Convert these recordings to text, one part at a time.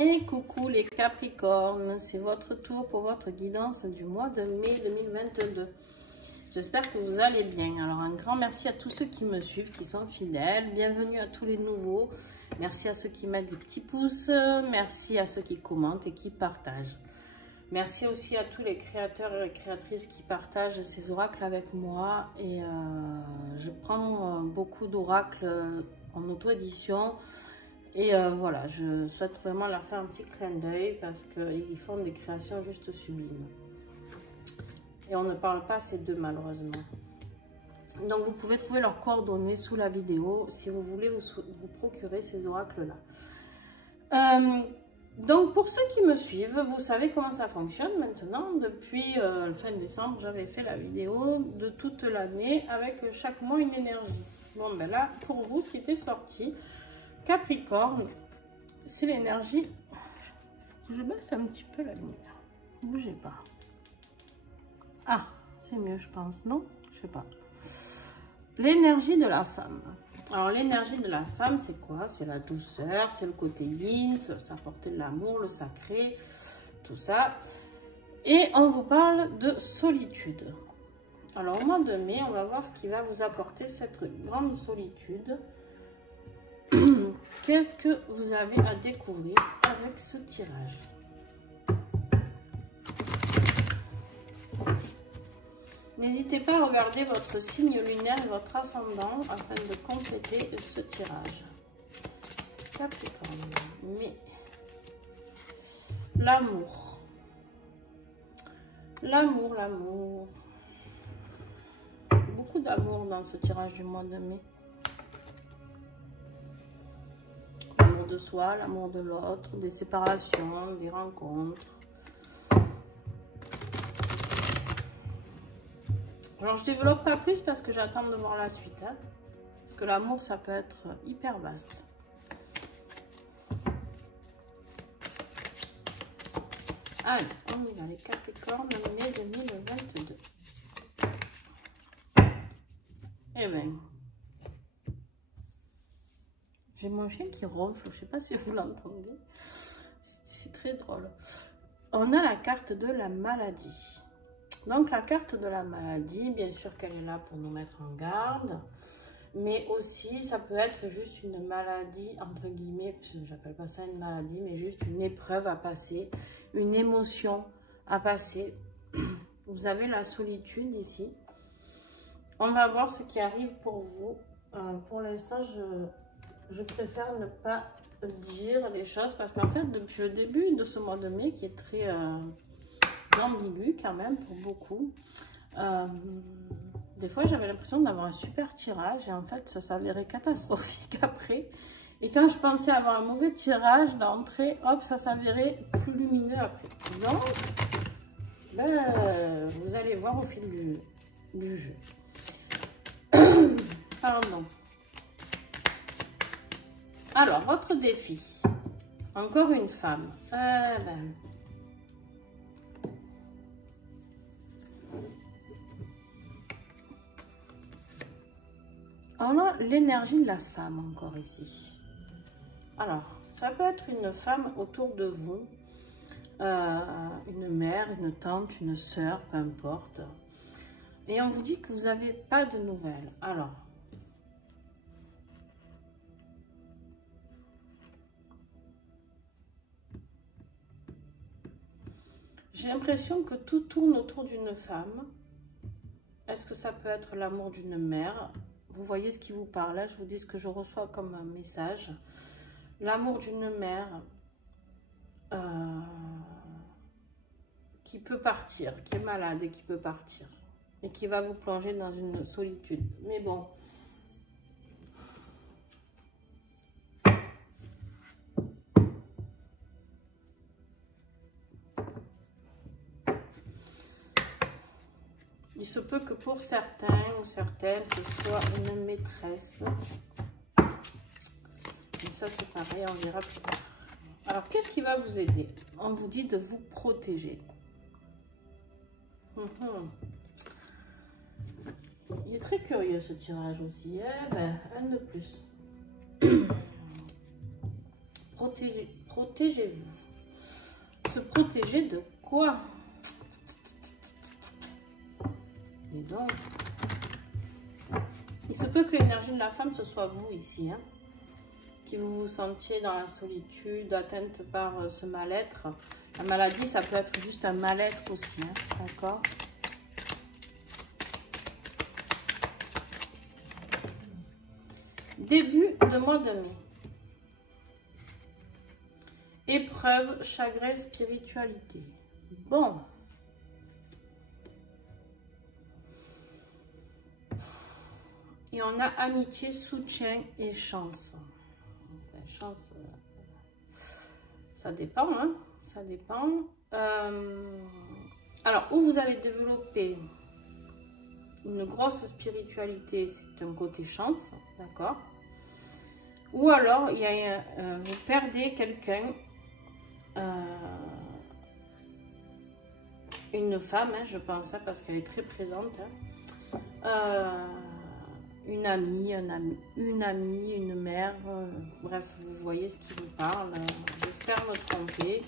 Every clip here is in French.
Et coucou les Capricornes, c'est votre tour pour votre guidance du mois de mai 2022. J'espère que vous allez bien. Alors un grand merci à tous ceux qui me suivent, qui sont fidèles. Bienvenue à tous les nouveaux. Merci à ceux qui mettent des petits pouces. Merci à ceux qui commentent et qui partagent. Merci aussi à tous les créateurs et créatrices qui partagent ces oracles avec moi. Et je prends beaucoup d'oracles en auto-édition. Et voilà, je souhaite vraiment leur faire un petit clin d'œil parce qu'ils font des créations juste sublimes. Et on ne parle pas ces deux malheureusement. Donc vous pouvez trouver leurs coordonnées sous la vidéo si vous voulez vous procurer ces oracles-là. Donc pour ceux qui me suivent, vous savez comment ça fonctionne maintenant. Depuis le fin décembre, j'avais fait la vidéo de toute l'année avec chaque mois une énergie. Bon ben là, pour vous, ce qui était sorti... Capricorne, c'est l'énergie. Faut que je baisse un petit peu la lumière. Bougez pas. Ah, c'est mieux, je pense, non? Je sais pas. L'énergie de la femme. Alors, l'énergie de la femme, c'est quoi? C'est la douceur, c'est le côté yin, ça apporter de l'amour, le sacré, tout ça. Et on vous parle de solitude. Alors, au mois de mai, on va voir ce qui va vous apporter cette grande solitude. Qu'est-ce que vous avez à découvrir avec ce tirage? N'hésitez pas à regarder votre signe lunaire et votre ascendant afin de compléter ce tirage. Capricorne, mais l'amour. L'amour, l'amour. Beaucoup d'amour dans ce tirage du mois de mai. De soi, l'amour de l'autre, des séparations, des rencontres. Alors je développe pas plus parce que j'attends de voir la suite, hein, parce que l'amour ça peut être hyper vaste. Allez, on y va les Capricornes, mai 2022. Eh bien, j'ai mon chien qui ronfle, je ne sais pas si vous l'entendez. C'est très drôle. On a la carte de la maladie. Donc la carte de la maladie, bien sûr qu'elle est là pour nous mettre en garde. Mais aussi, ça peut être juste une maladie, entre guillemets, parce que j'appelle pas ça une maladie, mais juste une épreuve à passer, une émotion à passer. Vous avez la solitude ici. On va voir ce qui arrive pour vous. Pour l'instant, je préfère ne pas dire les choses parce qu'en fait, depuis le début de ce mois de mai, qui est très ambigu quand même pour beaucoup, des fois j'avais l'impression d'avoir un super tirage et en fait ça s'avérait catastrophique après. Et quand je pensais avoir un mauvais tirage d'entrée, hop, ça s'avérait plus lumineux après. Donc, ben, vous allez voir au fil du jeu. Pardon. Alors, votre défi. Encore une femme. On a l'énergie de la femme encore ici. Alors, ça peut être une femme autour de vous. Une mère, une tante, une sœur, peu importe. Et on vous dit que vous n'avez pas de nouvelles. Alors, j'ai l'impression que tout tourne autour d'une femme. Est-ce que ça peut être l'amour d'une mère? Vous voyez ce qui vous parle. Là, je vous dis ce que je reçois comme un message. L'amour d'une mère qui peut partir, qui est malade et qui peut partir. Et qui va vous plonger dans une solitude. Mais bon. Il se peut que pour certains ou certaines, ce soit une maîtresse. Mais ça, c'est pareil, on verra plus tard. Alors, qu'est-ce qui va vous aider? On vous dit de vous protéger. Il est très curieux, ce tirage aussi. Eh ben, un de plus. Protégez-vous. Se protéger de quoi? Et donc, il se peut que l'énergie de la femme, ce soit vous ici, hein, que vous vous sentiez dans la solitude, atteinte par ce mal-être. La maladie, ça peut être juste un mal-être aussi, hein, d'accord? Début de mois de mai. Épreuve, chagrin, spiritualité. Bon. Et on a amitié, soutien et chance. Chance, ça dépend, hein, ça dépend. Alors, où vous avez développé une grosse spiritualité, c'est un côté chance, d'accord? Ou alors, il y a vous perdez quelqu'un, une femme, hein, je pense, hein, parce qu'elle est très présente, hein. Une amie, une mère, bref, vous voyez ce qui vous parle. J'espère me tromper.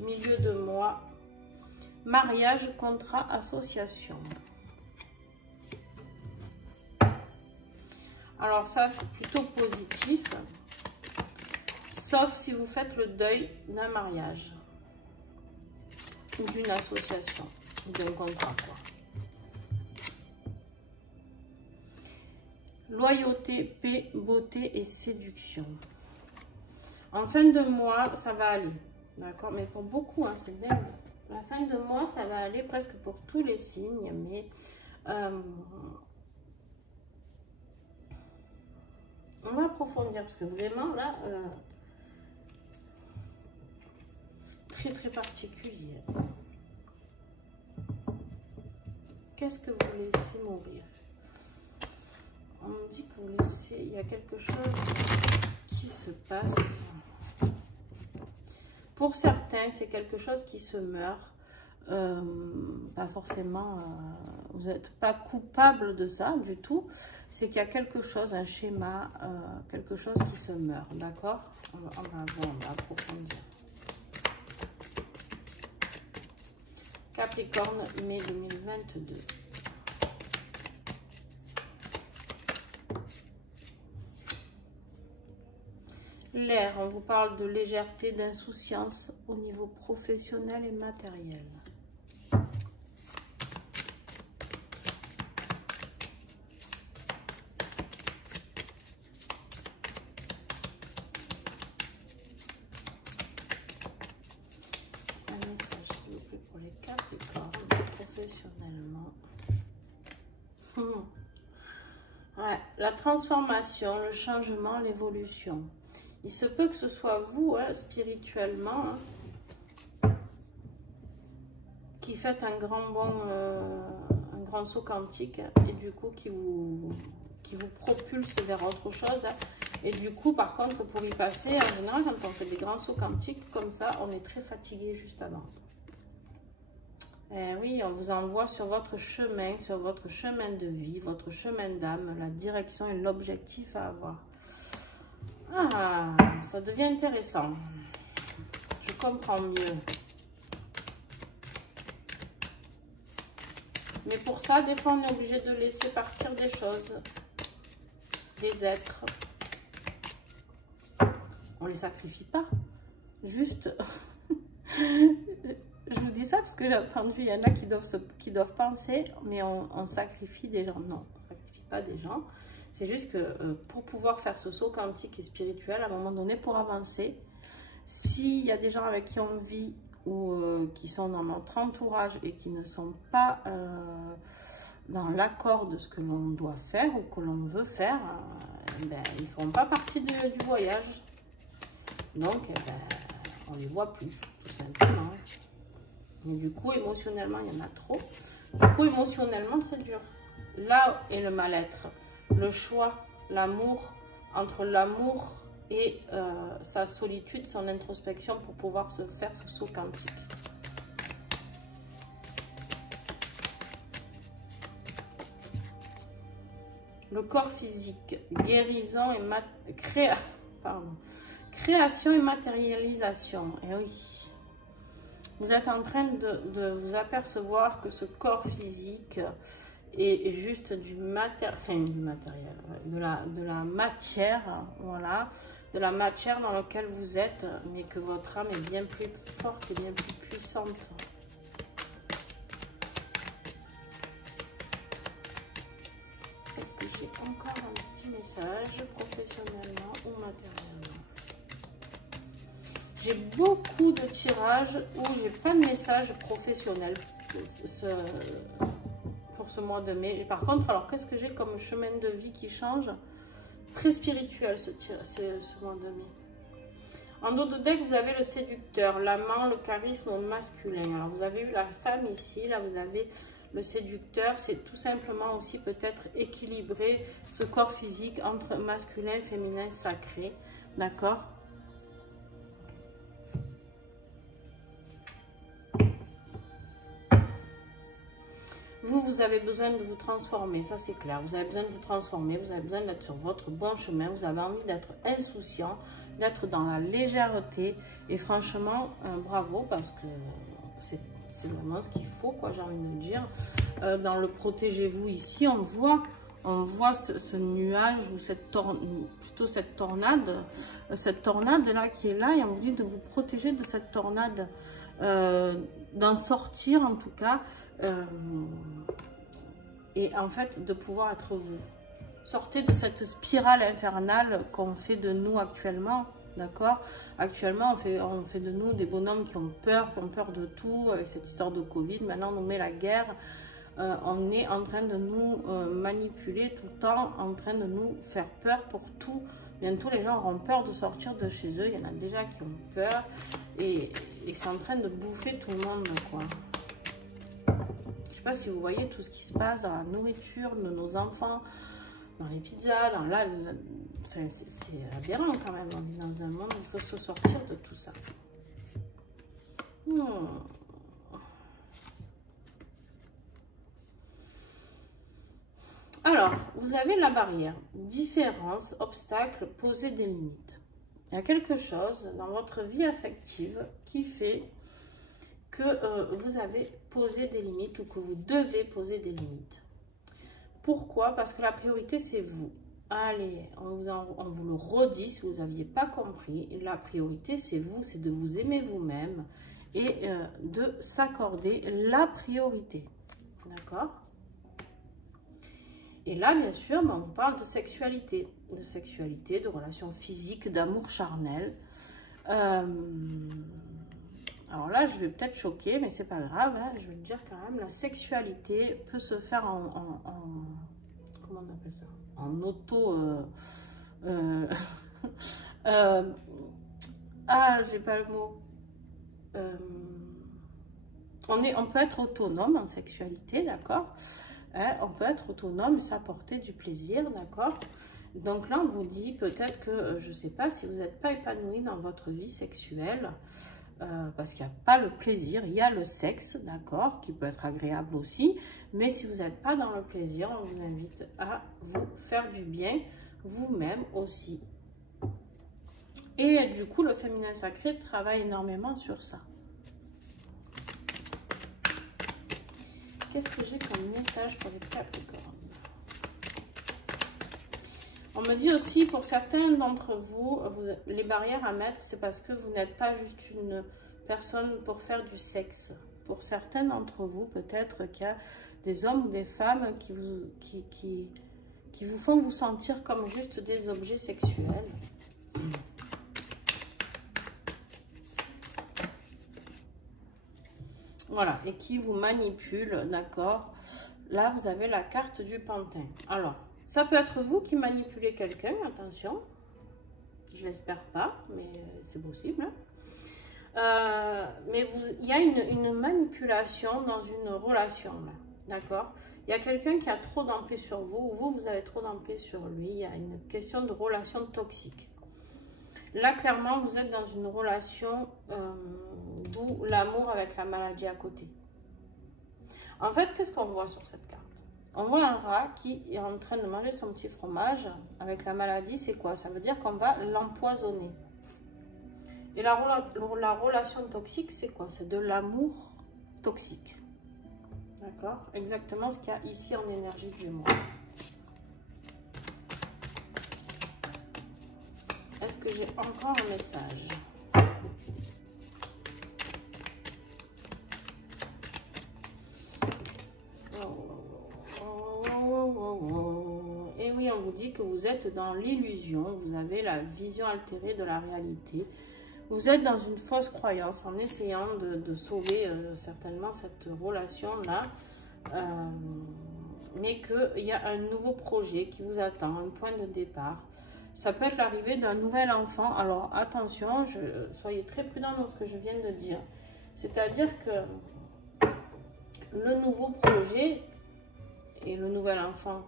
Milieu de mois, mariage, contrat, association. Alors ça, c'est plutôt positif, sauf si vous faites le deuil d'un mariage ou d'une association, ou d'un contrat, quoi. Loyauté, paix, beauté et séduction. En fin de mois, ça va aller. D'accord? Mais pour beaucoup, hein, c'est dingue. La fin de mois, ça va aller presque pour tous les signes. Mais on va approfondir parce que vraiment, là, très très particulier. Qu'est-ce que vous laissez mourir? On me dit que vous laissez, il y a quelque chose qui se passe. Pour certains, c'est quelque chose qui se meurt. Pas forcément, vous n'êtes pas coupable de ça du tout. C'est qu'il y a quelque chose, un schéma, quelque chose qui se meurt. D'accord? On va approfondir. Capricorne, mai 2022. L'air, on vous parle de légèreté, d'insouciance au niveau professionnel et matériel. Un message, s'il vous plaît, pour les Capricornes, professionnellement. Ouais, la transformation, le changement, l'évolution. Il se peut que ce soit vous, hein, spirituellement, hein, qui faites un grand saut quantique, hein, et du coup qui vous propulse vers autre chose. Hein, et du coup, par contre, pour y passer, en général, quand on fait des grands sauts quantiques comme ça, on est très fatigué juste avant. Et oui, on vous envoie sur votre chemin de vie, votre chemin d'âme, la direction et l'objectif à avoir. Ah, ça devient intéressant. Je comprends mieux. Mais pour ça, des fois, on est obligé de laisser partir des choses, des êtres. On les sacrifie pas. Juste, je vous dis ça parce que j'ai entendu, il y en a qui doivent penser, mais on sacrifie des gens. Non, on ne sacrifie pas des gens. C'est juste que pour pouvoir faire ce saut quantique et spirituel, à un moment donné, pour avancer, s'il y a des gens avec qui on vit ou qui sont dans notre entourage et qui ne sont pas dans l'accord de ce que l'on doit faire ou que l'on veut faire, ben, ils ne feront pas partie du voyage. Donc, ben, on ne les voit plus, tout simplement. Mais du coup, émotionnellement, il y en a trop. Du coup, émotionnellement, c'est dur. Là est le mal-être. Le choix, l'amour, entre l'amour et sa solitude, son introspection pour pouvoir se faire ce saut quantique. Le corps physique, guérison et pardon. Création et matérialisation. Et oui, vous êtes en train de vous apercevoir que ce corps physique est juste du matériel, enfin du matériel, de la matière, voilà, de la matière dans laquelle vous êtes, mais que votre âme est bien plus forte et bien plus puissante. Est-ce que j'ai encore un petit message professionnellement ou matériellement? J'ai beaucoup de tirages où j'ai pas de message professionnel pour ce mois de mai. Et par contre, alors qu'est-ce que j'ai comme chemin de vie qui change? Très spirituel ce mois de mai. En dos de deck, vous avez le séducteur, l'amant, le charisme masculin. Alors vous avez eu la femme ici, là vous avez le séducteur. C'est tout simplement aussi peut-être équilibrer ce corps physique entre masculin, féminin, sacré. D'accord? Vous avez besoin de vous transformer, ça c'est clair. Vous avez besoin de vous transformer, vous avez besoin d'être sur votre bon chemin. Vous avez envie d'être insouciant, d'être dans la légèreté. Et franchement, bravo, parce que c'est vraiment ce qu'il faut, quoi, j'ai envie de dire. Dans le protégez-vous ici, on voit ce nuage ou plutôt cette tornade là qui est là, et on vous dit de vous protéger de cette tornade, d'en sortir en tout cas, et en fait de pouvoir être vous. Sortez de cette spirale infernale qu'on fait de nous actuellement, d'accord? Actuellement on fait de nous des bonhommes qui ont peur de tout, avec cette histoire de Covid. Maintenant on nous met la guerre. On est en train de nous manipuler tout le temps, en train de nous faire peur pour tout. Bientôt, les gens auront peur de sortir de chez eux. Il y en a déjà qui ont peur. Et c'est en train de bouffer tout le monde, quoi. Je ne sais pas si vous voyez tout ce qui se passe dans la nourriture de nos enfants, dans les pizzas, dans enfin, c'est aberrant quand même. On vit dans un monde où il faut se sortir de tout ça. Alors, vous avez la barrière, différence, obstacle, poser des limites. Il y a quelque chose dans votre vie affective qui fait que vous avez posé des limites ou que vous devez poser des limites. Pourquoi? Parce que la priorité, c'est vous. Allez, on vous le redit si vous n'aviez pas compris. La priorité, c'est vous, c'est de vous aimer vous-même et de s'accorder la priorité. D'accord? Et là, bien sûr, on vous parle de sexualité, de relations physiques, d'amour charnel. Alors là, je vais peut-être choquer, mais c'est pas grave, hein, je vais le dire quand même. La sexualité peut se faire comment on appelle ça? En auto... j'ai pas le mot. On peut être autonome en sexualité, d'accord? On peut être autonome et s'apporter du plaisir, d'accord? Donc là, on vous dit peut-être que, je ne sais pas, si vous n'êtes pas épanoui dans votre vie sexuelle, parce qu'il n'y a pas le plaisir, il y a le sexe, d'accord, qui peut être agréable aussi, mais si vous n'êtes pas dans le plaisir, on vous invite à vous faire du bien, vous-même aussi. Et du coup, le féminin sacré travaille énormément sur ça. Qu'est-ce que j'ai comme message pour les Capricornes? On me dit aussi, pour certains d'entre vous, les barrières à mettre, c'est parce que vous n'êtes pas juste une personne pour faire du sexe. Pour certains d'entre vous, peut-être qu'il y a des hommes ou des femmes qui vous font vous sentir comme juste des objets sexuels. Voilà, et qui vous manipule, d'accord? Là, vous avez la carte du pantin. Alors, ça peut être vous qui manipulez quelqu'un, attention. Je l'espère pas, mais c'est possible. Mais il y a une manipulation dans une relation, là, d'accord? Il y a quelqu'un qui a trop d'emprise sur vous, ou vous avez trop d'emprise sur lui. Il y a une question de relation toxique. Là, clairement, vous êtes dans une relation d'où l'amour avec la maladie à côté. En fait, qu'est-ce qu'on voit sur cette carte? On voit un rat qui est en train de manger son petit fromage. Avec la maladie, c'est quoi? Ça veut dire qu'on va l'empoisonner. Et la relation toxique, c'est quoi? C'est de l'amour toxique. D'accord? Exactement ce qu'il y a ici en énergie du mois. Est-ce que j'ai encore un message? Et oui, on vous dit que vous êtes dans l'illusion, vous avez la vision altérée de la réalité. Vous êtes dans une fausse croyance en essayant de sauver certainement cette relation-là. Mais qu'il y a un nouveau projet qui vous attend, un point de départ. Ça peut être l'arrivée d'un nouvel enfant. Alors attention, soyez très prudent dans ce que je viens de dire. C'est-à-dire que le nouveau projet et le nouvel enfant,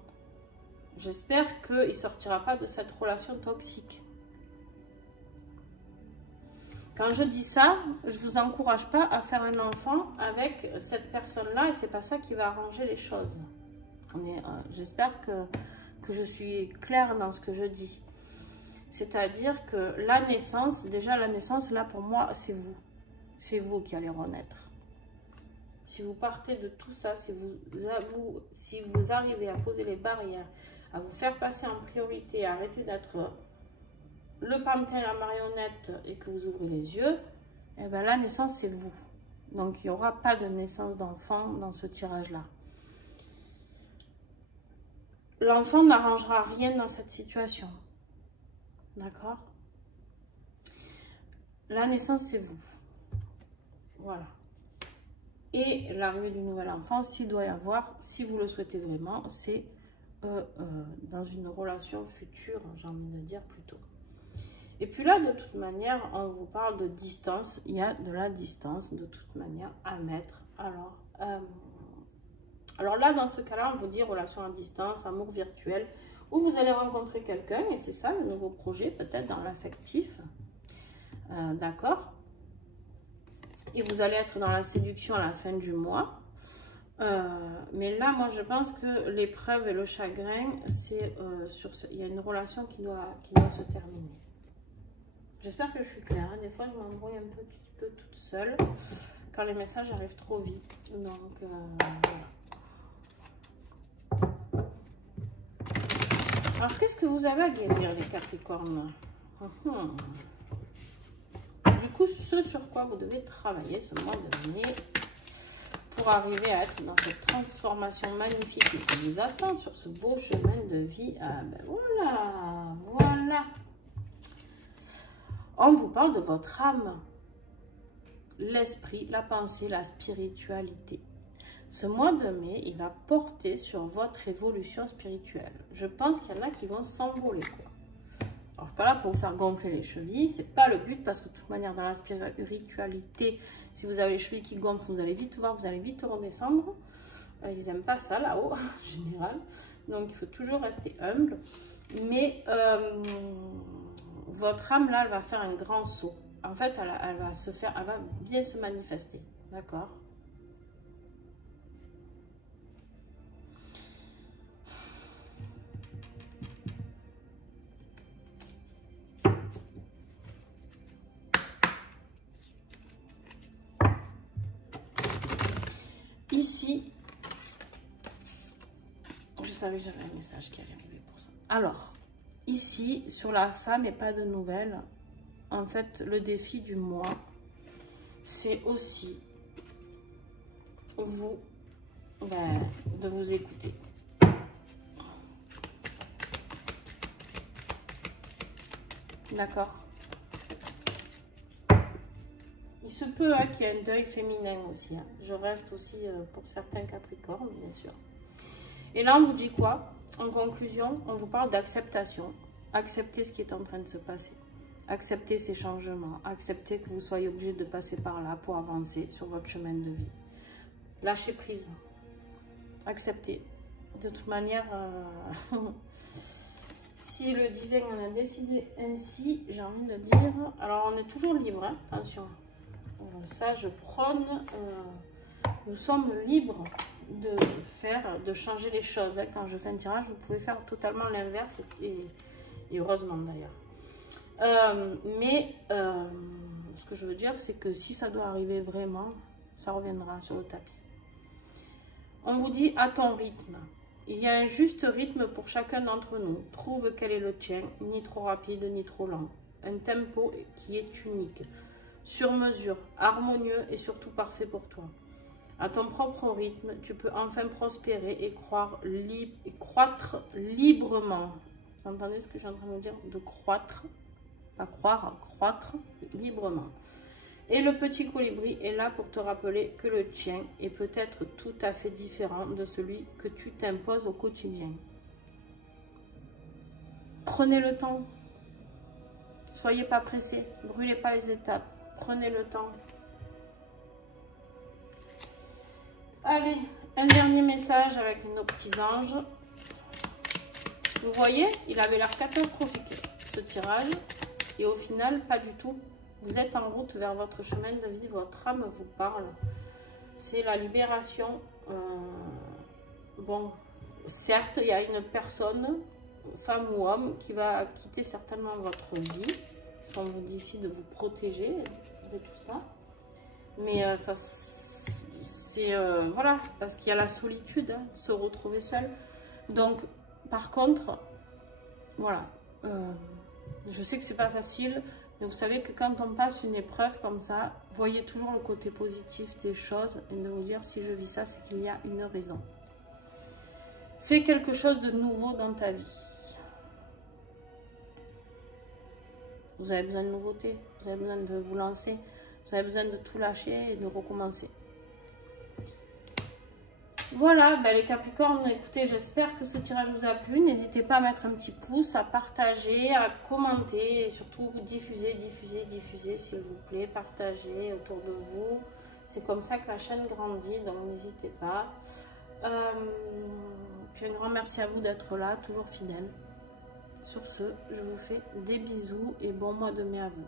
j'espère qu'il ne sortira pas de cette relation toxique. Quand je dis ça, je ne vous encourage pas à faire un enfant avec cette personne-là et c'est pas ça qui va arranger les choses. J'espère que je suis claire dans ce que je dis. C'est-à-dire que la naissance, déjà la naissance, là pour moi, c'est vous. C'est vous qui allez renaître. Si vous partez de tout ça, si vous arrivez à poser les barrières, à vous faire passer en priorité, à arrêter d'être le pantin, la marionnette et que vous ouvrez les yeux, et bien la naissance, c'est vous. Donc il n'y aura pas de naissance d'enfant dans ce tirage-là. L'enfant n'arrangera rien dans cette situation. D'accord? La naissance, c'est vous. Voilà. Et l'arrivée du nouvel enfant, s'il doit y avoir, si vous le souhaitez vraiment, c'est dans une relation future, j'ai envie de dire plutôt. Et puis là, de toute manière, on vous parle de distance. Il y a de la distance, de toute manière, à mettre. Alors là, dans ce cas-là, on vous dit relation à distance, amour virtuel, où vous allez rencontrer quelqu'un, et c'est ça le nouveau projet, peut-être dans l'affectif. D'accord? Et vous allez être dans la séduction à la fin du mois. Mais là, moi, je pense que l'épreuve et le chagrin, c'est il y a une relation qui doit se terminer. J'espère que je suis claire. Des fois, je m'embrouille un petit peu toute seule quand les messages arrivent trop vite. Donc, voilà. Alors, qu'est-ce que vous avez à guérir, les Capricornes? Du coup, ce sur quoi vous devez travailler ce mois de mai pour arriver à être dans cette transformation magnifique qui vous attend sur ce beau chemin de vie. Ah ben voilà, voilà. On vous parle de votre âme, l'esprit, la pensée, la spiritualité. Ce mois de mai, il va porter sur votre évolution spirituelle. Je pense qu'il y en a qui vont s'envoler, quoi. Alors, je ne suis pas là pour vous faire gonfler les chevilles, c'est pas le but, parce que de toute manière, dans la spiritualité, si vous avez les chevilles qui gonflent, vous allez vite voir, vous allez vite redescendre. Ils n'aiment pas ça là-haut, en général. Donc, il faut toujours rester humble. Mais votre âme, là, elle va faire un grand saut. En fait, elle va bien se manifester. D'accord? Ici, je savais que j'avais un message qui allait arriver pour ça. Alors, ici, sur la femme et pas de nouvelles, en fait, le défi du mois, c'est aussi vous, de vous écouter. D'accord? Il se peut qu'il y ait un deuil féminin aussi. Hein. Je reste aussi pour certains Capricornes, bien sûr. Et là, on vous dit quoi? En conclusion, on vous parle d'acceptation. Accepter ce qui est en train de se passer. Accepter ces changements. Accepter que vous soyez obligé de passer par là pour avancer sur votre chemin de vie. Lâcher prise. Accepter. De toute manière, si le divin en a décidé ainsi, j'ai envie de dire... Alors, on est toujours libre, hein, attention. Ça, je prône, nous sommes libres, de changer les choses. Hein. Quand je fais un tirage, vous pouvez faire totalement l'inverse et heureusement d'ailleurs. Ce que je veux dire, c'est que si ça doit arriver vraiment, ça reviendra sur le tapis. On vous dit à ton rythme. Il y a un juste rythme pour chacun d'entre nous. Trouve quel est le tien, ni trop rapide, ni trop lent. Un tempo qui est unique, sur mesure, harmonieux et surtout parfait pour toi. À ton propre rythme, tu peux enfin prospérer et croître librement. Vous entendez ce que je suis en train de dire? De croître, pas croire, croître librement. Et le petit colibri est là pour te rappeler que le tien est peut-être tout à fait différent de celui que tu t'imposes au quotidien. Prenez le temps. Soyez pas pressés. Brûlez pas les étapes. Prenez le temps. Allez, un dernier message avec nos petits anges. Vous voyez, il avait l'air catastrophique, ce tirage. Et au final, pas du tout. Vous êtes en route vers votre chemin de vie, votre âme vous parle. C'est la libération. Bon, certes, il y a une personne, femme ou homme, qui va quitter certainement votre vie. Si on vous dit ici de vous protéger de tout ça. Mais ça, c'est... voilà, parce qu'il y a la solitude, hein, se retrouver seul. Donc, par contre, voilà. Je sais que c'est pas facile. Mais vous savez que quand on passe une épreuve comme ça, voyez toujours le côté positif des choses et de vous dire si je vis ça, c'est qu'il y a une raison. Fais quelque chose de nouveau dans ta vie. Vous avez besoin de nouveautés, vous avez besoin de vous lancer, vous avez besoin de tout lâcher et de recommencer. Voilà, ben les Capricornes, écoutez, j'espère que ce tirage vous a plu. N'hésitez pas à mettre un petit pouce, à partager, à commenter et surtout diffuser, s'il vous plaît. Partagez autour de vous. C'est comme ça que la chaîne grandit, donc n'hésitez pas. Puis un grand merci à vous d'être là, toujours fidèle. Sur ce, je vous fais des bisous et bon mois de mai à vous.